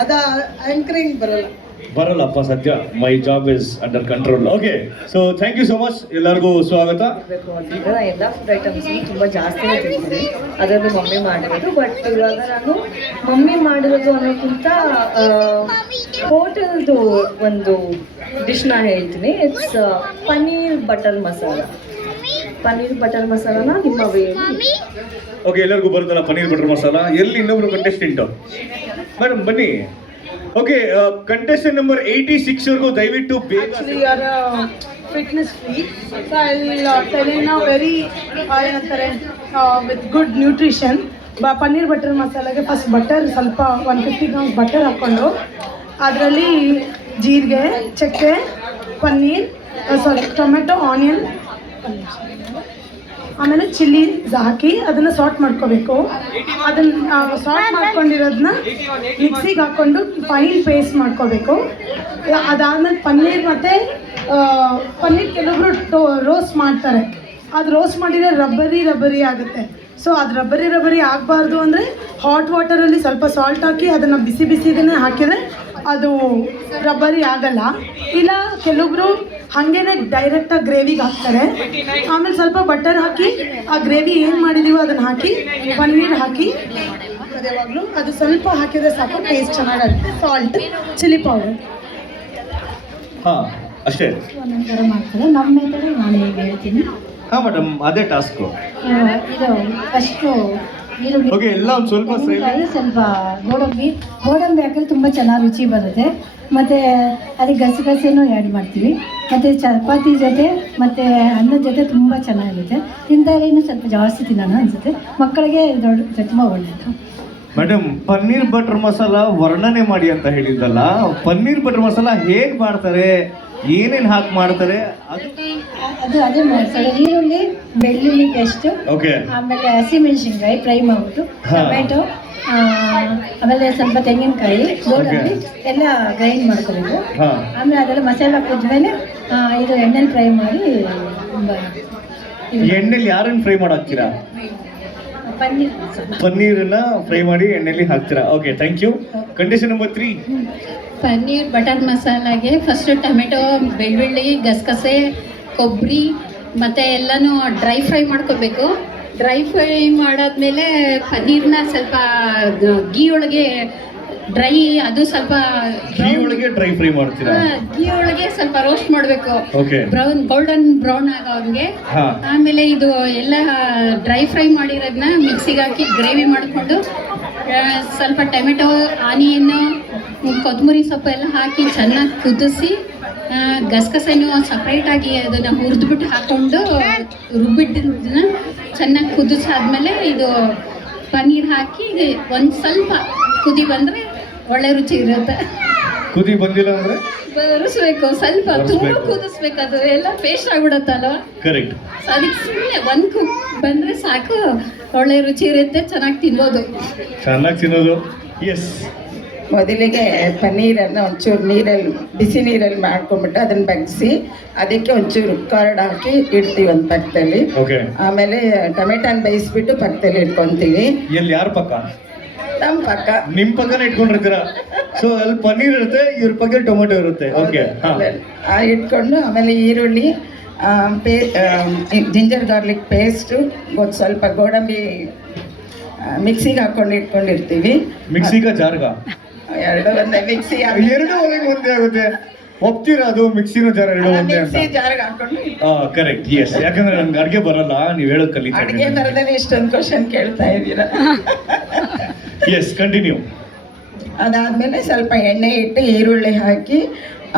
ಅದ ಆಂಕರಿಂಗ್ ಬರಲ್ಲ. ಬರಲ್ಲಪ್ಪ Satya my job is under control okay so thank you so much ಎಲ್ಲರಿಗೂ ಸ್ವಾಗತ. ಎಲ್ಲ ಫುಡ್ ಐಟಮ್ಸ್ ತುಂಬ ಜಾಸ್ತಿ ತಿಂತೀನಿ. ಅದರಲ್ಲೂ ಮಮ್ಮಿ ಮಾಡಿರೋದು ಬಟ್ ಇವಾಗ ನಾನು ಮಮ್ಮಿ ಮಾಡಿರೋದು ಅನ್ನೋಕ್ಕಿಂತ ಹೋಟೆಲ್ದು ಒಂದು ಡಿಶ್ನ ಹೇಳ್ತೀನಿ. It's paneer butter masala. Paneer butter ಮಸಾಲಾನ ನಿಮ್ಮ ಓಕೆ ಎಲ್ಲರಿಗೂ ಬರುತ್ತಲ್ಲ ಪನ್ನೀರ್ ಬಟರ್ ಮಸಾಲಾ? ಎಲ್ಲಿ ಇನ್ನೊಬ್ರು ಕಂಟೆಸ್ಟೆಂಟ್ ಮೇಡಮ್ ಬನ್ನಿ. Okay contestant number eighty six ವರ್ಗೂ ದಯವಿಟ್ಟು ಬೇಗ ಆಕ್ಚುಲಿ ಯಾರ fitness free so I will tell very ಏನಂತಾರೆ ವಿತ್ ಗುಡ್ ನ್ಯೂಟ್ರಿಷನ್ ಬ ಪನ್ನೀರ್ ಬಟರ್ ಮಸಾಲಾಗೆ ಫಸ್ಟ್ ಬಟರ್ ಸ್ವಲ್ಪ ಒನ್ ಫಿಫ್ಟಿ ಗ್ರಾಮ್ಸ್ ಬಟರ್ ಹಾಕ್ಕೊಂಡು ಅದರಲ್ಲಿ ಜೀರಿಗೆ ಚಕ್ಕೆ ಪನ್ನೀರ್ ಸಾರಿ ಟೊಮೆಟೊ ಆನಿಯನ್ ಆಮೇಲೆ ಚಿಲ್ಲಿ ಹಾಕಿ ಅದನ್ನು ಸಾರ್ಟ್ ಮಾಡ್ಕೋಬೇಕು. ಅದನ್ನು ಸಾರ್ಟ್ ಮಾಡ್ಕೊಂಡಿರೋದನ್ನ ಮಿಕ್ಸಿಗೆ ಹಾಕ್ಕೊಂಡು ಫೈನ್ ಪೇಸ್ಟ್ ಮಾಡ್ಕೋಬೇಕು. ಅದಾದ್ಮೇಲೆ ಪನ್ನೀರ್ ಮತ್ತು ಪನ್ನೀರ್ ಕೆಲವೊಬ್ರು ಟೋ ರೋಸ್ಟ್ ಮಾಡ್ತಾರೆ. ಅದು ರೋಸ್ಟ್ ಮಾಡಿದರೆ ರಬ್ಬರಿ ರಬ್ಬರಿ ಆಗುತ್ತೆ. ಸೊ ಅದು ರಬ್ಬರಿ ರಬ್ಬರಿ ಆಗಬಾರ್ದು ಅಂದರೆ ಹಾಟ್ ವಾಟರಲ್ಲಿ ಸ್ವಲ್ಪ ಸಾಲ್ಟ್ ಹಾಕಿ ಅದನ್ನು ಬಿಸಿ ಬಿಸಿದನ್ನೇ ಹಾಕಿದರೆ ಅದು ರಬ್ಬರಿ ಆಗಲ್ಲ. ಇಲ್ಲ ಕೆಲವೊಬ್ರು ಹಾಗೇನೆ ಡೈರೆಕ್ಟಾಗಿ ಗ್ರೇವಿಗೆ ಹಾಕ್ತಾರೆ. ಆಮೇಲೆ ಸ್ವಲ್ಪ ಬಟರ್ ಹಾಕಿ ಆ ಗ್ರೇವಿ ಏನು ಮಾಡಿದೀವೋ ಅದನ್ನು ಹಾಕಿ ಪನ್ನೀರ್ ಹಾಕಿ. ಅದು ಯಾವಾಗಲೂ ಅದು ಸ್ವಲ್ಪ ಹಾಕಿದ್ರೆ ಸಾಕು ಟೇಸ್ಟ್ ಚೆನ್ನಾಗಿರುತ್ತೆ ಸಾಲ್ಟ್ ಚಿಲ್ಲಿ ಪೌಡರ್ ಹಾ ಅಷ್ಟೇ. ಮಾಡ್ತಾರೆ. ನಮ್ಮ ಮೆಥಡ್ ನಾನು ಹೇಳ್ತೀನಿ. ಹಾ ಮೇಡಮ್ ಅದೇ ಟಾಸ್ಕು ಇದು ಫಸ್ಟು ಈರುಳ್ಳಿ ಓಕೆ ಎಲ್ಲ ಒಂದು ಸ್ವಲ್ಪ ತೆಂಗಿನಕಾಯಿ, ಸ್ವಲ್ಪ ಗೋಡಂಬಿ ಗೋಡಂಬಿ ಹಾಕಿದ್ರೆ ತುಂಬ ಚೆನ್ನಾಗಿ ರುಚಿ ಬರುತ್ತೆ. ಮತ್ತು ಅದಕ್ಕೆ ಗಸಗಸೆನೂ ಆ್ಯಡ್ ಮಾಡ್ತೀವಿ. ಮತ್ತು ಚಪಾತಿ ಜೊತೆ ಮತ್ತು ಅನ್ನದ ಜೊತೆ ತುಂಬ ಚೆನ್ನಾಗಿರುತ್ತೆ. ತಿಂದಾಗೇನು ಸ್ವಲ್ಪ ಜಾಸ್ತಿ ತಿನ್ನೋಣ ಅನಿಸುತ್ತೆ. ಮಕ್ಕಳಿಗೆ ದೊಡ್ಡ ತುಂಬ ಒಳ್ಳೆಯದು ಮೇಡಮ್ ಪನ್ನೀರ್ ಬಟರ್ ಮಸಾಲ ವರ್ಣನೆ ಮಾಡಿ ಅಂತ ಹೇಳಿದ್ದಲ್ಲ. ಪನ್ನೀರ್ ಬಟರ್ ಮಸಾಲ ಹೇಗೆ ಮಾಡ್ತಾರೆ? ಏನೇನ್ ಹಾಕಿ ಮಾಡ್ತಾರೆ? ಅದು ಅದು ಅದೇ ಮಾಡ್ತಾರೆ. ಈರುಳ್ಳಿ ಬೆಳ್ಳುಳ್ಳಿ ಪೇಸ್ಟ್ ಓಕೆ ಆಮೇಲೆ ಹಸಿಮೆಣಸಿನ್ಕಾಯಿ ಫ್ರೈ ಮಾಡ್ಬಿಟ್ಟು ಹಾ. ಟೊಮೆಟೊ ಆ, ಆಮೇಲೆ ಸ್ವಲ್ಪ ತೆಂಗಿನಕಾಯಿ ಗೋಡಂಬಿ ಎಲ್ಲ ಗ್ರೈಂಡ್ ಮಾಡ್ಕೋಬೇಕು. ಹಾ. ಆಮೇಲೆ ಅದೆಲ್ಲ ಮಸಾಲ ಕುದ್ಮೇಲೆ ಆ, ಇದು ಎಣ್ಣೆಲಿ ಫ್ರೈ ಮಾಡಿ ಬ- ಇದು ಎಣ್ಣೆಲಿ ಯಾರನ್ನು ಫ್ರೈ ಮಾಡಾಕ್ತೀರಾ? ಪನ್ನೀರನ್ನ ಫ್ರೈ ಮಾಡಿ ಎಣ್ಣೆಲಿ ಹಾಕ್ತೀರಾ? Okay thank you condition number three paneer butter ಮಸಾಲಾಗೆ first tomato ಬೆಳ್ಳುಳ್ಳಿ ಗಸಗಸೆ ಕೊಬ್ಬರಿ ಮತ್ತು ಎಲ್ಲನೂ ಡ್ರೈ ಫ್ರೈ ಮಾಡ್ಕೋಬೇಕು. ಡ್ರೈ ಫ್ರೈ ಮಾಡಾದ್ಮೇಲೆ ಪನ್ನೀರ್ನ ಸ್ವಲ್ಪ ಗ- ಗೀ ಒಳಗೆ ಡ್ರೈ ಅದು ಸ್ವಲ್ಪ ಘೀ ಒಳಗೆ ಡ್ರೈ ಫ್ರೈ ಮಾಡ್ತೀರಾ? ಘೀ ಒಳಗೆ ಸ್ವಲ್ಪ ರೋಸ್ಟ್ ಮಾಡಬೇಕು. ಬ್ರೌನ್ ಗೋಲ್ಡನ್ ಬ್ರೌನ್ ಆಗೋ ಹಂಗೆ ಆಮೇಲೆ ಇದು ಎಲ್ಲ ಡ್ರೈ ಫ್ರೈ ಮಾಡಿರೋದನ್ನ ಮಿಕ್ಸಿಗೆ ಹಾಕಿ ಗ್ರೇವಿ ಮಾಡಿಕೊಂಡು ಸ್ವಲ್ಪ ಟೊಮೆಟೊ ಆನಿಯನ್ನು ಕೊತ್ತಂಬರಿ ಸೊಪ್ಪು ಎಲ್ಲ ಹಾಕಿ ಚೆನ್ನಾಗಿ ಕುದಿಸಿ ಗಸಗಸೆನೂ ಸಪ್ರೇಟಾಗಿ ಅದನ್ನು ಹುರಿದ್ಬಿಟ್ಟು ಹಾಕ್ಕೊಂಡು ರುಬ್ಬಿಟ್ಟಿದ್ದನ್ನ ಚೆನ್ನಾಗಿ ಕುದಿಸಾದ್ಮೇಲೆ ಇದು ಪನ್ನೀರ್ ಹಾಕಿ ಒಂದು ಸ್ವಲ್ಪ ಕುದಿ ಬಂದರೆ ಒಳ್ಳೆ ರುಚಿ ಇರುತ್ತೆ. ಕುದಿ ಬಂದಿಲ್ಲ ಅಂದ್ರೆ? ಬರಿಸ್ಬೇಕು ಸ್ವಲ್ಪ ತುಂಬಾ. ಕುದಿಸ್ಬೇಕು ಅದು ಎಲ್ಲ ಪೇಸ್ಟ್ ಆಗ್ಬಿಡುತ್ತಲ್ವ? ಕರೆಕ್ಟ್ ಅದಕ್ಕೆ ಸುಮ್ಮನೆ ಒಂದು ಕುಕ್ ಬಂದ್ರೆ ಸಾಕು. ಒಳ್ಳೆ ರುಚಿ ಇರುತ್ತೆ ಚೆನ್ನಾಗಿ ತಿನ್ಬೋದು. ಚೆನ್ನಾಗಿ ತಿನ್ನೋದು. ಎಸ್ ಮೊದಲಿಗೆ ಪನ್ನೀರನ್ನು ಒಂಚೂರು ನೀರಲ್ಲಿ ಬಿಸಿ ನೀರಲ್ಲಿ ಮಾಡ್ಕೊಂಡ್ಬಿಟ್ಟು ಅದನ್ನು ಬಗ್ಗಿಸಿ ಅದಕ್ಕೆ ಒಂಚೂರು ಕರ್ಡ್ ಹಾಕಿ ಇಡ್ತೀವಿ ಒಂದು ಪಕ್ಕದಲ್ಲಿ. ಓಕೆ ಆಮೇಲೆ ಟೊಮೆಟೊನ ಬೇಯಿಸ್ಬಿಟ್ಟು ಪಕ್ಕದಲ್ಲಿ ಇಟ್ಕೊತೀವಿ. ಎಲ್ಲಿ ಯಾರು ಪಕ್ಕ? ನಮ್ಮ ಪಕ್ಕ. ನಿಮ್ ಪಕ್ಕನೇ ಇಟ್ಕೊಂಡಿರ್ತೀರ? ಸೊ ಅಲ್ಲಿ ಪನ್ನೀರ್ ಇರುತ್ತೆ ಇವ್ರ ಪಕ್ಕ ಟೊಮೆಟೊ ಇರುತ್ತೆ. ಓಕೆ ಆ ಇಟ್ಕೊಂಡು ಆಮೇಲೆ ಈರುಳ್ಳಿ ಆ, ಪೇ ಜಿಂಜರ್ ಗಾರ್ಲಿಕ್ ಪೇಸ್ಟು ಒಂದು ಸ್ವಲ್ಪ ಗೋಡಂಬಿ ಮಿಕ್ಸಿಗೆ ಹಾಕೊಂಡು ಇಟ್ಕೊಂಡಿರ್ತೀವಿ. ಮಿಕ್ಸಿಗ ಜಾರ್ಗ? ಎರಡು ಒಂದೇ ಮಿಕ್ಸಿ ಎರಡು ಒಳಗೆ ಒಂದೇ ಆಗುತ್ತೆ. ಒಪ್ತೀರಾ ಅದು ಮಿಕ್ಸಿನೂ ಜಾರ ಎರಡು ಒಂದೇ ಅಂತ? ಮಿಕ್ಸಿ ಜಾರ್ಗೆ ಹಾಕೊಂಡು ಹಾ ಕರೆಕ್ಟ್ ಎಸ್ ಯಾಕಂದ್ರೆ ನನ್ಗೆ ಅಡ್ಗೆ ಬರಲ್ಲ ನೀವು ಹೇಳೋದು ಕಲಿತಾ ಅಡುಗೆ ಬರದೇ ಇಷ್ಟೊಂದು ಕ್ವಶನ್ ಕೇಳ್ತಾ ಇದ್ದೀರಾ? ಎಸ್ ಕಂಟಿನ್ಯೂ ಅದಾದಮೇಲೆ ಸ್ವಲ್ಪ ಎಣ್ಣೆ ಇಟ್ಟು ಈರುಳ್ಳಿ ಹಾಕಿ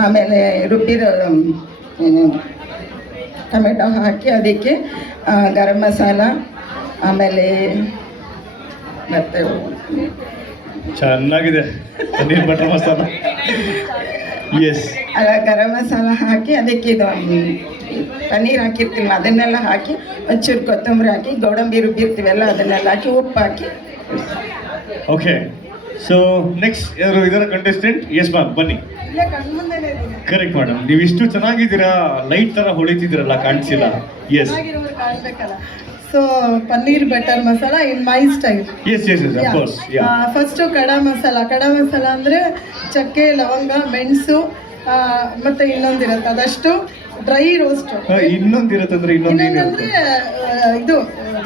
ಆಮೇಲೆ ರುಬ್ಬಿರೋ ಏನು, ಟೊಮೆಟೊ ಹಾಕಿ ಅದಕ್ಕೆ ಗರಂ ಮಸಾಲ ಆಮೇಲೆ ಮತ್ತೆ ಚೆನ್ನಾಗಿದೆ. ಪನ್ನೀರ್ ಬಟರ್ ಮಸಾಲ. ಎಸ್ ಅಲ್ಲ ಗರಂ ಮಸಾಲ ಹಾಕಿ ಅದಕ್ಕೆ ಇದು ಪನ್ನೀರ್ ಹಾಕಿರ್ತೀವಿ ಅದನ್ನೆಲ್ಲ ಹಾಕಿ ಒಂಚೂರು ಕೊತ್ತಂಬರಿ ಹಾಕಿ ಗೋಡಂಬಿ ರುಬ್ಬಿರ್ತೀವಲ್ಲ ಅದನ್ನೆಲ್ಲ ಹಾಕಿ ಉಪ್ಪು ಹಾಕಿ ಓಕೆ ಸೊ ನೆಕ್ಸ್ಟ್ ಯಾರು ಇದರ ಕಂಟೆಸ್ಟೆಂಟ್ ಎಸ್ ಮ್ಯಾಮ್ ಬನ್ನಿ. ಕರೆಕ್ಟ್ ಮೇಡಮ್ ನೀವು ಇಷ್ಟು ಚೆನ್ನಾಗಿದ್ದೀರಾ? ಲೈಟ್ ತರ ಹೊಳಿತಿದ್ದೀರಲ್ಲ ಕಾಣಿಸಿಲ್ಲ. Yes so paneer butter masala in my style yes yes yeah first ಕಡ ಮಸಾಲ. ಕಡ ಮಸಾಲ ಅಂದರೆ ಚಕ್ಕೆ ಲವಂಗ ಮೆಣಸು ಮತ್ತೆ ಇನ್ನೊಂದಿರುತ್ತೆ ಅದಷ್ಟು ಡ್ರೈ ರೋಸ್ಟ್ ಇನ್ನೊಂದಿರತ್ತಂದ್ರೆ ಇನ್ನೊಂದು ಇನ್ನೊಂದಂದ್ರೆ ಆ, ಇದು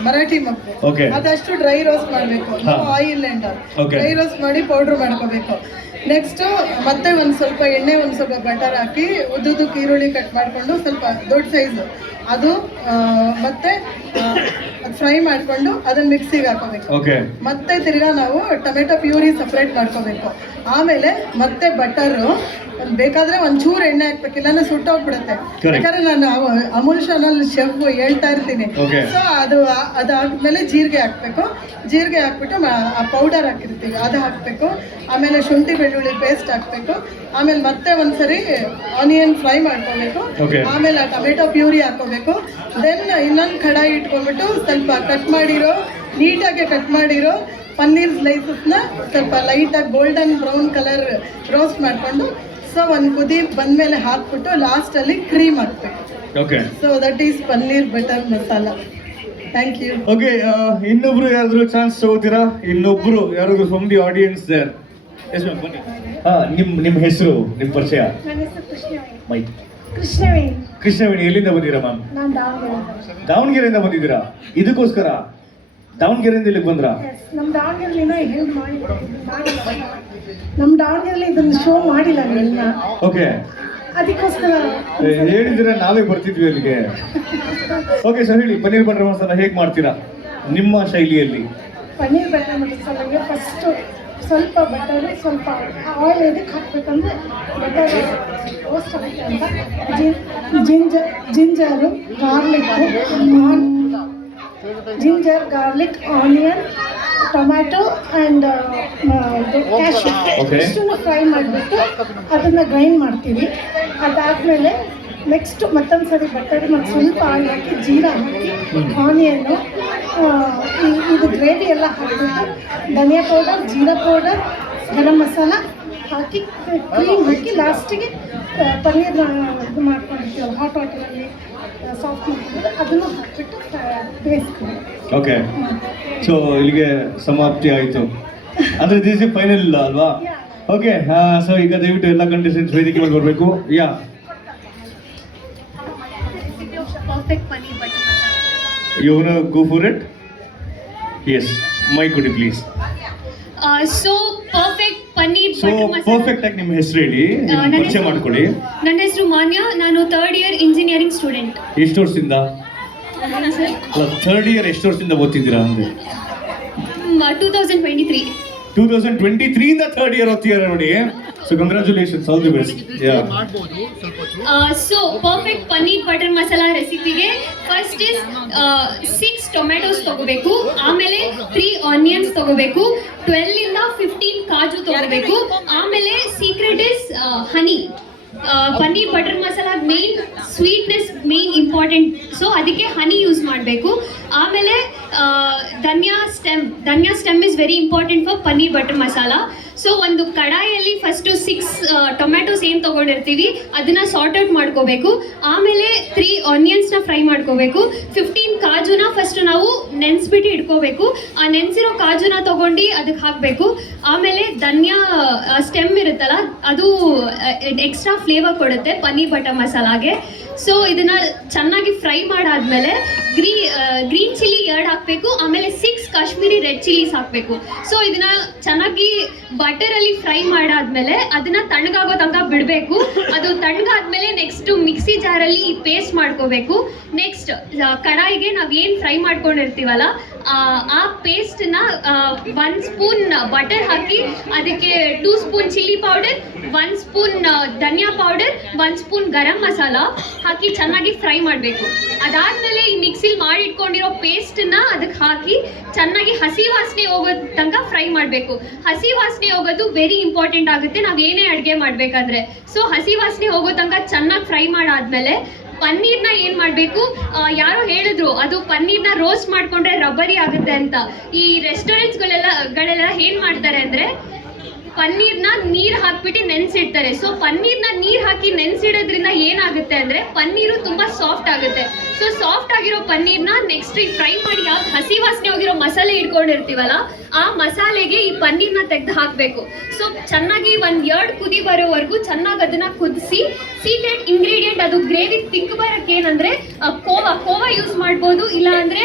ಮರಾಠಿ ಮಕ್ಕಳು. ಅದಷ್ಟು ಡ್ರೈ ರೋಸ್ಟ್ ಮಾಡಬೇಕು. ಆಯಿಲ್ ಎಂಡ್ ಡ್ರೈ ರೋಸ್ಟ್ ಮಾಡಿ ಪೌಡ್ರ್ ಮಾಡ್ಕೋಬೇಕು. ನೆಕ್ಸ್ಟ್ ಮತ್ತೆ ಒಂದು ಸ್ವಲ್ಪ ಎಣ್ಣೆ ಒಂದು ಸ್ವಲ್ಪ ಬಟರ್ ಹಾಕಿ ಉದ್ದುದು ಈರುಳ್ಳಿ ಕಟ್ ಮಾಡಿಕೊಂಡು ಸ್ವಲ್ಪ ದೊಡ್ಡ ಸೈಜು ಅದು ಮತ್ತೆ ಫ್ರೈ ಮಾಡಿಕೊಂಡು ಅದನ್ನ ಮಿಕ್ಸಿಗೆ ಹಾಕೋಬೇಕು. ಮತ್ತೆ ತಿರ್ಗಾ ನಾವು ಟೊಮೆಟೊ ಪ್ಯೂರಿ ಸಪ್ರೇಟ್ ಮಾಡ್ಕೋಬೇಕು. ಆಮೇಲೆ ಮತ್ತೆ ಬಟರು ಬೇಕಾದ್ರೆ ಒಂಚೂರು ಎಣ್ಣೆ ಹಾಕ್ಬೇಕು ಇಲ್ಲಾಂದ್ರೆ ಸುಟ್ಟೋಗ್ಬಿಡುತ್ತೆ. ಯಾಕಂದ್ರೆ ನಾನು ಅಮೂಲ್ ಚಾನಲ್ ಶೆಫ್ ಹೇಳ್ತಾ ಇರ್ತೀನಿ. ಸೊ ಅದು ಅದಾದ್ಮೇಲೆ ಜೀರಿಗೆ ಹಾಕ್ಬೇಕು. ಜೀರಿಗೆ ಹಾಕ್ಬಿಟ್ಟು ಆ ಪೌಡರ್ ಹಾಕಿರ್ತೀವಿ ಅದು ಹಾಕಬೇಕು. ಆಮೇಲೆ ಶುಂಠಿ ಬೆಳ್ಳುಳ್ಳಿ ಪೇಸ್ಟ್ ಹಾಕ್ಬೇಕು. ಆಮೇಲೆ ಮತ್ತೆ ಒಂದ್ಸರಿ ಆನಿಯನ್ ಫ್ರೈ ಮಾಡ್ಕೋಬೇಕು. ಆಮೇಲೆ ಆ ಟೊಮೆಟೊ ಪ್ಯೂರಿ ಹಾಕೋಬೇಕು ದೆನ್ ಇನ್ನೊಂದು ಕಡಾಯಿ ಇಟ್ಕೊಂಡ್ಬಿಟ್ಟು ಸ್ವಲ್ಪ ಕಟ್ ಮಾಡಿರೋ ನೀಟಾಗಿ ಕಟ್ ಮಾಡಿರೋ ಪನ್ನೀರ್ ಸ್ಲೈಸಸ್ನ ಸ್ವಲ್ಪ ಲೈಟಾಗಿ ಗೋಲ್ಡನ್ ಬ್ರೌನ್ ಕಲರ್ ರೋಸ್ಟ್ ಮಾಡಿಕೊಂಡು ಸೊ ಒಂದು ಕುದಿ ಬಂದ್ಮೇಲೆ ಹಾಕ್ಬಿಟ್ಟು ಲಾಸ್ಟಲ್ಲಿ ಕ್ರೀಮ್ ಹಾಕ್ಬೇಕು. Okay so that is paneer butter masala thank you okay ಇನ್ನೊಬ್ರು ಯಾರಾದ್ರೂ ಚಾನ್ಸ್ ತಗೋತೀರಾ? ಇನ್ನೊಬ್ರು ಯಾರಾದ್ರೂ from the audience there yes ma'am ಬನ್ನಿ. ಹಾ ನಿಮ್ ನಿಮ್ ಹೆಸರು ನಿಮ್ ಪರಿಚಯ? ನನ್ನ ಹೆಸರು ಕೃಷ್ಣವೇಣಿ. ಮೈಕ್ ಕೃಷ್ಣವೇಣಿ. ಕೃಷ್ಣವೇಣಿ ಎಲ್ಲಿಂದ ಬಂದಿರಾ ಮ್ಯಾಮ್ ನಾನು ದಾವಣಗೆರೆ ದಾವಣಗೆರೆಯಿಂದ ಬಂದಿದ್ದೀರಾ? ಇದಕ್ಕೋಸ್ಕರ? ದಾವಣಗೆರೆಯಿಂದ ಇಲ್ಲಿಗೆ ಬಂದ್ರ? ನಮ್ಮ ದಾವಣಗೆರೆಲಿನ ಹೆಲ್ಪ್ ಮಾಡಿ ನಮ್ಮ ದಾವಣಗೆರೆಲಿ ಇದನ್ನು ಶೋ ಮಾಡಿಲ್ಲ ಓಕೆ ಅದಕ್ಕೋಸ್ಕರ ಹೇಳಿದ್ರೆ ನಾವೇ ಬರ್ತಿದ್ವಿ ಅಲ್ಲಿಗೆ. ಓಕೆ ಸರ್ ಹೇಳಿ. ಪನ್ನೀರ್ ಬಟರ್ ಮಸಾಲ ಹೇಗೆ ಮಾಡ್ತೀರಾ? ನಿಮ್ಮ ಶೈಲಿಯಲ್ಲಿ. ಪನ್ನೀರ್ ಬಟರ್ ಮಸಾಲೆಗೆ ಫಸ್ಟ್ ಸ್ವಲ್ಪ ಬಟರ್ ಸ್ವಲ್ಪ ಆಯಿಲ್ ಎದಕ್ಕೆ ಹಾಕ್ಬೇಕಂದ್ರೆ ಬಟರ್ ರೋಸ್ಟ್ ಆಗುತ್ತೆ ಅಂತ. Ginger ginger garlic on garlic, garlic onion tomato and cashew Okay. ಇಷ್ಟನ್ನು ಫ್ರೈ ಮಾಡಿಬಿಟ್ಟು ಅದನ್ನು ಗ್ರೈಂಡ್ ಮಾಡ್ತೀವಿ. ಅದಾದಮೇಲೆ ನೆಕ್ಸ್ಟ್ ಮತ್ತೊಂದು ಸರಿ ಬಟರ್ ಮತ್ತು ಸ್ವಲ್ಪ ಆಯಿಲ್ ಹಾಕಿ ಜೀರಾ ಹಾಕಿ ಆನಿಯನ್ನು ಇದು ಗ್ರೇವಿ ಎಲ್ಲ ಹಾಕಿಬಿಟ್ಟು ಧನಿಯಾ ಪೌಡರ್ ಜೀರಾ ಪೌಡರ್ ಗರಂ ಮಸಾಲ ಹಾಕಿ ಕ್ರೀಮ್ ಹಾಕಿ ಲಾಸ್ಟಿಗೆ ಪನ್ನೀರ್ ಇದು ಮಾಡ್ಕೊಂಡಿರ್ತೀವಿ ಹಾಟ್ ವಾಟರಲ್ಲಿ ಓಕೆ ಸೊ ಇಲ್ಲಿಗೆ ಸಮಾಪ್ತಿ ಆಯಿತು. ಅಂದ್ರೆ ದಿಸ್ ಇಸ್ ಫೈನಲ್ ಇಲ್ಲ ಅಲ್ವಾ ಓಕೆ ಸೊ ಈಗ ದಯವಿಟ್ಟು ಎಲ್ಲ ಕಂಟೆಸ್ಟೆಂಟ್ಸ್ ವೇದಿಕೆ ಮೇಲೆ ಬರಬೇಕು. Yeah you go for it yes mic ಕೊಡಿ please so perfect paneer so perfect ಆಗಿ ನಿಮ್ಮ ಹೆಸರು ಹೇಳಿ ಪರಿಚಯ ಮಾಡ್ಕೊಳ್ಳಿ. ನನ್ನ ಹೆಸರು ಮಾನ್ಯ ನಾನು ಥರ್ಡ್ ಇಯರ್ ಇಂಜಿನಿಯರಿಂಗ್ ಸ್ಟೂಡೆಂಟ್ ಎಷ್ಟು ವರ್ಷದಿಂದ? ಥರ್ಡ್ ಇಯರ್ ಎಷ್ಟು ವರ್ಷದಿಂದ ಓದ್ತಿದ್ದೀರಾ ಅಂದ್ರೆ? Two thousand twenty three two thousand twenty three ಇಂದ ಥರ್ಡ್ ಇಯರ್ ಓದ್ತಿದ್ದಾರೆ ನೋಡಿ so congratulations all the best so perfect paneer butter masala ರೆಸಿಪಿಗೆ first is six tomatoes ತಗೋಬೇಕು ಆಮೇಲೆ ತ್ರೀ ಆನಿಯನ್ಸ್ ತಗೋಬೇಕು ಟ್ವೆಲ್ ಇಂದ ಫಿಫ್ಟೀನ್ ಕಾಜು ತಗೋಬೇಕು ಆಮೇಲೆ secret is honey paneer butter masala main sweetness main important so ಅದಕ್ಕೆ ಹನಿ ಯೂಸ್ ಮಾಡಬೇಕು. ಆಮೇಲೆ ಧನ್ಯಾ stem dhaniya stem is very important for paneer butter masala. So ಒಂದು ಕಡಾಯಲ್ಲಿ ಫಸ್ಟು ಸಿಕ್ಸ್ ಟೊಮ್ಯಾಟೊಸ್ ಏನು ತಗೊಂಡಿರ್ತೀವಿ, ಅದನ್ನ ಸಾರ್ಟ್ ಔಟ್ ಮಾಡ್ಕೋಬೇಕು. ಆಮೇಲೆ ತ್ರೀ ಆನಿಯನ್ಸ್ನ ಫ್ರೈ ಮಾಡ್ಕೋಬೇಕು. ಫಿಫ್ಟೀನ್ ಕಾಜುನ ಫಸ್ಟ್ ನಾವು ನೆನ್ಸ್ಬಿಟ್ಟು ಇಟ್ಕೋಬೇಕು. ಆ ನೆನೆಸಿರೋ ಕಾಜುನ ತಗೊಂಡು ಅದಕ್ಕೆ ಹಾಕಬೇಕು. ಆಮೇಲೆ ಧನ್ಯಾ ಸ್ಟೆಮ್ ಇರುತ್ತಲ್ಲ, ಅದು ಎಕ್ಸ್ಟ್ರಾ ಫ್ಲೇವರ್ ಕೊಡುತ್ತೆ, ಪನ್ನೀರ್ ಬಟರ್ ಮಸಾಲಾಗೆ. ಸೊ ಇದನ್ನ ಚೆನ್ನಾಗಿ ಫ್ರೈ ಮಾಡಾದ್ಮೇಲೆ ಗ್ರೀ ಗ್ರೀನ್ ಚಿಲ್ಲಿ ಎರಡು ಹಾಕಬೇಕು ಆಮೇಲೆ ಸಿಕ್ಸ್ ಕಾಶ್ಮೀರಿ ರೆಡ್ ಚಿಲ್ಲೀಸ್ ಹಾಕಬೇಕು. ಸೊ ಇದನ್ನ ಚೆನ್ನಾಗಿ ಬಟರಲ್ಲಿ ಫ್ರೈ ಮಾಡಾದ್ಮೇಲೆ ಅದನ್ನ ತಣ್ಣಗಾಗೋ ತನಕ ಬಿಡಬೇಕು. ಅದು ತಣ್ಣಗಾದ್ಮೇಲೆ ನೆಕ್ಸ್ಟ್ ಮಿಕ್ಸಿ ಜಾರಲ್ಲಿ ಪೇಸ್ಟ್ ಮಾಡ್ಕೋಬೇಕು. ನೆಕ್ಸ್ಟ್ ಕಡಾಯಿಗೆ ನಾವು ಏನು ಫ್ರೈ ಮಾಡ್ಕೊಂಡಿರ್ತೀವಲ್ಲ ಆ, ಆ ಪೇಸ್ಟ್ನ ಒನ್ ಸ್ಪೂನ್ ಬಟರ್ ಹಾಕಿ ಅದಕ್ಕೆ two spoon chilli powder one spoon ಧನಿಯಾ powder one spoon garam masala. ಹಾಕಿ ಚೆನ್ನಾಗಿ ಫ್ರೈ ಮಾಡಬೇಕು. ಅದಾದಮೇಲೆ ಈ ಮಿಕ್ಸಿಲಿ ಮಾಡಿಟ್ಕೊಂಡಿರೋ ಪೇಸ್ಟನ್ನ ಅದಕ್ಕೆ ಹಾಕಿ ಚೆನ್ನಾಗಿ ಹಸಿ ವಾಸನೆ ಹೋಗೋ ತನಕ ಫ್ರೈ ಮಾಡಬೇಕು. ಹಸಿ ವಾಸನೆ ಹೋಗೋದು ವೆರಿ ಇಂಪಾರ್ಟೆಂಟ್ ಆಗುತ್ತೆ. ನಾವು ಏನೇ ಅಡುಗೆ ಮಾಡಬೇಕಾದ್ರೆ. ಸೊ ಹಸಿ ವಾಸನೆ ಹೋಗೋ ತನಕ ಚೆನ್ನಾಗಿ ಫ್ರೈ ಮಾಡಾದ್ಮೇಲೆ ಪನ್ನೀರ್ನ ಏನು ಮಾಡಬೇಕು? ಯಾರೋ ಹೇಳಿದ್ರು, ಅದು ಪನ್ನೀರ್ನ ರೋಸ್ಟ್ ಮಾಡಿಕೊಂಡ್ರೆ ರಬ್ಬರಿ ಆಗುತ್ತೆ ಅಂತ. ಈ ರೆಸ್ಟೋರೆಂಟ್ಸ್ಗಳೆಲ್ಲ ಗಳೆಲ್ಲ ಏನು ಮಾಡ್ತಾರೆ ಅಂದರೆ, ಪನ್ನೀರ್ನ ನೀರು ಹಾಕ್ಬಿಟ್ಟು ನೆನೆಸಿಡ್ತಾರೆ. ಸೊ ಪನ್ನೀರ್ನ ನೀರು ಹಾಕಿ ನೆನ್ಸಿಡೋದ್ರಿಂದ ಏನಾಗುತ್ತೆ ಅಂದ್ರೆ ಪನ್ನೀರು ತುಂಬಾ ಸಾಫ್ಟ್ ಆಗುತ್ತೆ. ಸೊ ಸಾಫ್ಟ್ ಆಗಿರೋ ಪನ್ನೀರ್ನ ನೆಕ್ಸ್ಟ್ ಈ ಫ್ರೈ ಮಾಡಿ ಯಾವ್ದು ಹಸಿ ವಾಸನೆ ಹೋಗಿರೋ ಮಸಾಲೆ ಇಟ್ಕೊಂಡಿರ್ತೀವಲ್ಲ, ಆ ಮಸಾಲೆಗೆ ಈ ಪನ್ನೀರ್ನ ತೆಗೆದು ಹಾಕಬೇಕು. ಸೊ ಚೆನ್ನಾಗಿ ಒಂದ್ ಎರಡ್ ಕುದಿ ಬರೋವರೆಗೂ ಚೆನ್ನಾಗಿ ಅದನ್ನ ಕುದಿಸಿ ಸೀಕ್ರೆಟ್ ಇಂಗ್ರೀಡಿಯೆಂಟ್ ಅದು ಗ್ರೇವಿ ತಿಂಕ್ ಬರಕ್ಕೆ ಏನಂದ್ರೆ ಕೋವಾ ಕೋವಾ ಯೂಸ್ ಮಾಡ್ಬೋದು ಇಲ್ಲ ಅಂದ್ರೆ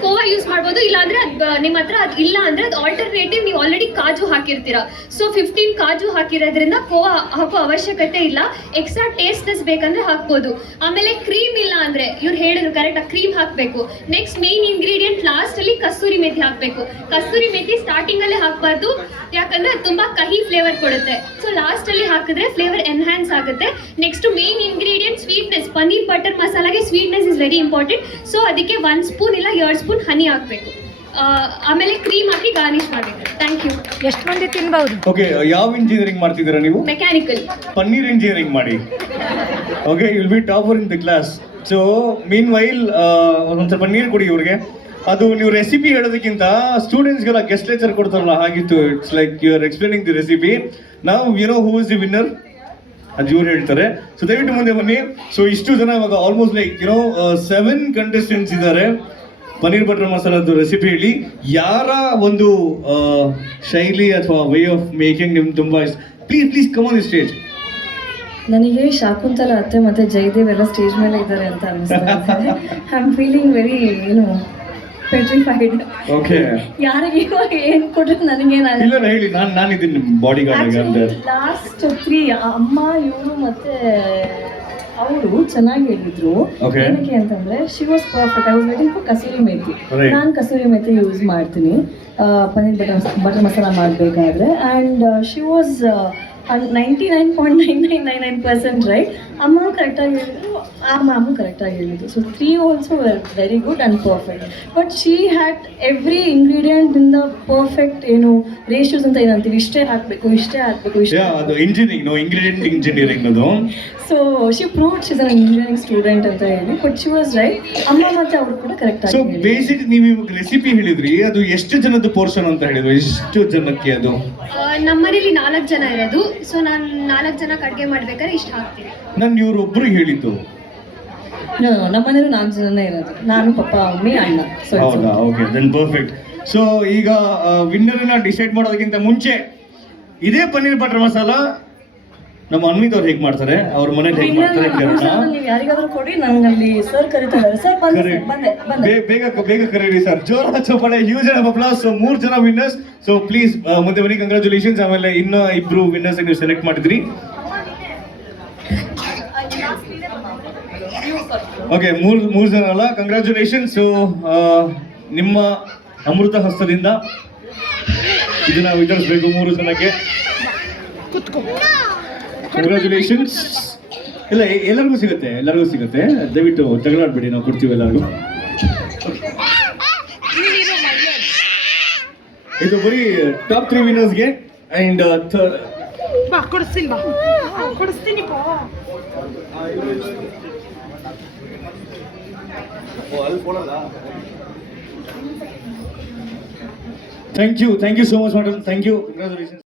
ಕೋವಾ ಯೂಸ್ ಮಾಡ್ಬೋದು. ಇಲ್ಲ ಅಂದ್ರೆ ನಿಮ್ಮ ಹತ್ರ ಅದು ಇಲ್ಲ ಅಂದ್ರೆ ಅದು ಆಲ್ಟರ್ನೇಟಿವ್ ನೀವು ಆಲ್ರೆಡಿ ಕಾಜು ಹಾಕಿರ್ತೀರಾ. ಸೊ ಫಿಫ್ಟೀನ್ ಕಾಜು ಹಾಕಿರೋದ್ರಿಂದ ಕೋವಾ ಹಾಕೋ ಅವಶ್ಯಕತೆ ಇಲ್ಲ. ಎಕ್ಸ್ಟ್ರಾ ಟೇಸ್ಟ್ನೆಸ್ ಬೇಕಂದ್ರೆ ಹಾಕ್ಬೋದು. ಆಮೇಲೆ ಕ್ರೀಮ್ ಇಲ್ಲ ಅಂದ್ರೆ, ಇವ್ರು ಹೇಳಿದ್ರು ಕರೆಕ್ಟ್ ಕ್ರೀಮ್ ಹಾಕಬೇಕು. ನೆಕ್ಸ್ಟ್ ಮೇನ್ ಇಂಗ್ರೀಡಿಯೆಂಟ್ ಲಾಸ್ಟ್ ಅಲ್ಲಿ ಕಸ್ತೂರಿ ಮೆಥಿ ಹಾಕಬೇಕು. ಕಸ್ತೂರಿ ಮೆಥಿ ಸ್ಟಾರ್ಟಿಂಗ್ ಅಲ್ಲೇ ಹಾಕಬಾರ್ದು. ಯಾಕಂದ್ರೆ ಅದು ತುಂಬಾ ಕಹಿ ಫ್ಲೇವರ್ ಕೊಡುತ್ತೆ. ಸೊ ಲಾಸ್ಟ್ ಅಲ್ಲಿ ಹಾಕಿದ್ರೆ ಫ್ಲೇವರ್ ಎನ್ಹ್ಯಾನ್ಸ್ ಆಗುತ್ತೆ. Next main ingredient sweetness paneer butter ಮಸಾಲಾಗೆ sweetness is very important so ಅದಕ್ಕೆ ಒಂದು ಸ್ಪೂನ್ ಇಲ್ಲ ಎರಡು ಸ್ಪೂನ್ ಹನಿ ಹಾಕಬೇಕು. ಆಮೇಲೆ ಕ್ರೀಮ್ ಹಾಕಿ ಗಾರ್ನಿಶ್ ಮಾಡಬೇಕು. ಥ್ಯಾಂಕ್ ಯು ಎಷ್ಟು ಮಂದಿ ತಿನ್ಬಹುದು ಓಕೆ ಯಾವ ಇಂಜಿನಿಯರಿಂಗ್ ಮಾಡ್ತಿದ್ದೀರಾ ನೀವು? ಮೆಕ್ಯಾನಿಕಲ್ ಪನ್ನೀರ್ ಇಂಜಿನಿಯರಿಂಗ್ ಮಾಡಿ. Okay will be topper in the class so meanwhile ಒಂದು ಸ್ವಲ್ಪ ನೀರು ಕೊಡಿ ಇವ್ರಿಗೆ. ಅದು ನೀವು ರೆಸಿಪಿ ಹೇಳೋದಕ್ಕಿಂತ ಸ್ಟೂಡೆಂಟ್ಸ್ಗೆಲ್ಲ ಗೆಸ್ಟ್ ಲೆಕ್ಚರ್ ಕೊಡ್ತಾರಲ್ಲ ಹಾಗಿತ್ತು. It's like you are explaining the recipe ನಾವು you know who is the winner ಅದು ಇವ್ರು ಹೇಳ್ತಾರೆ. ಸೊ ದಯವಿಟ್ಟು ಮುಂದೆ ಬನ್ನಿ. ಸೊ ಇಷ್ಟು ಜನ ಇವಾಗ almost like you know seven contestants ಇದ್ದಾರೆ. ಪನ್ನೀರ್ ಬಟರ್ ಮಸಾಲದ್ದು ರೆಸಿಪಿ ಹೇಳಿ. ಯಾರ ಒಂದು ಶೈಲಿ ಅಥವಾ ವೇ ಆಫ್ ಮೇಕಿಂಗ್ ನಿಮ್ಗೆ ತುಂಬ ಇಷ್ಟ? Please please come on the stage ನನಗೆ ಶಾಕುಂತಲ ಅತ್ತೆ ಮತ್ತೆ ಜಯದೇವ್ ಎಲ್ಲ ಸ್ಟೇಜ್ ಮೇಲೆ ಇದ್ದಾರೆ ಅಂತ ಅನ್ಸುತ್ತೆ ಐ ಆಮ್ ಫೀಲಿಂಗ್ ವೆರಿ ಏನು ಪೆಟ್ರಿಫೈಡ್ ಓಕೆ ಏನ್ ಕೊಟ್ರು ನನಗೇನಾಗಲ್ಲ. ಇಲ್ಲ ಹೇಳಿ ನಾನು ನಾನಿದ್ದೀನಿ ಬಾಡಿ ಗಾರ್ಡ್ ಅಂತ. ಲಾಸ್ಟ್ ತ್ರೀ ಅಮ್ಮ ಇವರು ಮತ್ತೆ ಅವರು ಚೆನ್ನಾಗಿ ಹೇಳಿದ್ರು. ಏನಕ್ಕೆ ಅಂತಂದ್ರೆ she was perfect I was waiting for kasuri methi non kasuri methi use ಮಾಡ್ತೀನಿ. ಪನ್ನೀರ್ ಬಟರ್ ಬಟರ್ ಮಸಾಲ ಮಾಡಬೇಕಾದ್ರೆ. And she was ninety nine point nine nine nine nine percent right ಅಮ್ಮ ಕರೆಕ್ಟಾಗಿ ಹೇಳಿದ್ರು ಆ ಮ್ಯಾಮು ಕರೆಕ್ಟಾಗಿ ಹೇಳಿದ್ರು. So three also wear very good and perfect but she had every ingredient ಇಂದ perfect ಏನು ರೇಷಿಯೋಸ್ ಅಂತ ಏನಂತೀವಿ ಇಷ್ಟೇ ಹಾಕಬೇಕು ಇಷ್ಟೇ ಹಾಕಬೇಕು ಇಷ್ಟೇ ಅದು ಇಂಜಿನಿಯರಿಂಗ್ ನೋ ಇಂಗ್ರೀಡಿಯಂಟ್ ಇಂಜಿನಿಯರಿಂಗ್ ಅದು. So she prove she's an engineering student ಅಂತ ಹೇಳಿ. ಬಟ್ ಶಿ ವಾಸ್ ರೈಟ್ ಅಮ್ಮ ಮತ್ತೆ ಅವರು ಕೂಡ ಕರೆಕ್ಟ್ ಸೊ. ಬೇಸಿಕ್ ನೀವು ಇವಾಗ ರೆಸಿಪಿ ಹೇಳಿದ್ರಿ ಅದು ಎಷ್ಟು ಜನದ ಪೋರ್ಷನ್ ಅಂತ ಹೇಳಿದ್ರು? ಎಷ್ಟು ಜನಕ್ಕೆ ಅದು? ನಮ್ಮನೇಲಿ ನಾಲ್ಕು ಜನ ಇರೋದು. ಸೊ ನಾನು ನಾಲ್ಕು ಜನ ಅಡುಗೆ ಮಾಡ್ಬೇಕಾದ್ರೆ ಇಷ್ಟ ಹಾಕ್ತೀನಿ. ನಾನು ಇವ್ರೊಬ್ರಿಗೆ ಹೇಳಿದ್ದು. ನಮ್ಮನೇಲಿ no, ನಮ್ಮ ಮನೇಲಿ ನಾಲ್ಕು ಜನ ಇರೋದು. ನಾನು ಪಪ್ಪ ಮಮ್ಮಿ ಅಣ್ಣ. ಸೊ ಹೌದಾ? ಓಕೆ ದೆನ್ ಪರ್ಫೆಕ್ಟ್ ಸೊ ಈಗ ವಿನ್ನರ್ನ ಡಿಸೈಡ್ ಮಾಡೋದಕ್ಕಿಂತ ಮುಂಚೆ ಇದೇ ಪನ್ನೀರ್ ಬಟರ್ ಮಸಾಲ ನಮ್ಮ ಅನ್ವಿತ್ ಅವ್ರು ಹೇಗೆ ಮಾಡ್ತಾರೆ? ಅವ್ರ ಮನೇಲಿ ಹೇಗೆ ಮಾಡ್ತಾರೆ ನೀವು ಯಾರಿಗಾದ್ರೂ ಕೊಡಿ ನಂಗಲ್ಲಿ ಸರ್ ಕರಿತಾರೆ. ಸರ್ ಬಂದೆ ಬಂದೆ. ಬೇಗ ಬೇಗ ಕರೀರಿ ಸರ್. ಜೋರ ಚೌಪಾಳೆ ಹ್ಯೂಜ್ ಅಪ್ಲಾಸ್ ಸೊ ಮೂರು ಜನ ವಿನ್ನರ್ಸ್ ಸೊ ಪ್ಲೀಸ್ ಮುಂದೆ ಬನ್ನಿ. ಕಂಗ್ರಾಚುಲೇಷನ್ಸ್ ಆಮೇಲೆ ಇನ್ನೂ ಇಬ್ರು ವಿನ್ನರ್ಸ್ ನೀವು ಸೆಲೆಕ್ಟ್ ಮಾಡಿದ್ರಿ. ಓಕೆ ಮೂರು ಮೂರು ಜನ ಅಲ್ಲ. ಕಂಗ್ರಾಚುಲೇಷನ್ ಸೊ ನಿಮ್ಮ ಅಮೃತ ಹಸ್ತದಿಂದ ಇದನ್ನ ವಿತರಿಸಬೇಕು ಮೂರು ಜನಕ್ಕೆ. ಕಂಗ್ರ್ಯಾಚುಲೇಷನ್ಸ್ ಇಲ್ಲ ಎಲ್ಲರಿಗೂ ಸಿಗುತ್ತೆ ಎಲ್ಲರಿಗೂ ಸಿಗುತ್ತೆ. ದಯವಿಟ್ಟು ತಗೊಳಾಡ್ಬೇಡಿ ನಾವು ಕೊಡ್ತೀವಿ ಎಲ್ಲರಿಗೂ. ಇದು ಬರೀ ಟಾಪ್ ತ್ರೀ ವಿನ್ನರ್ಸ್ಗೆ ಕೊಡಿಸ್ತೀನಿ ಕೊಡಿಸ್ತೀನಿ ಬಾ. Thank you thank you so much madam thank you congratulations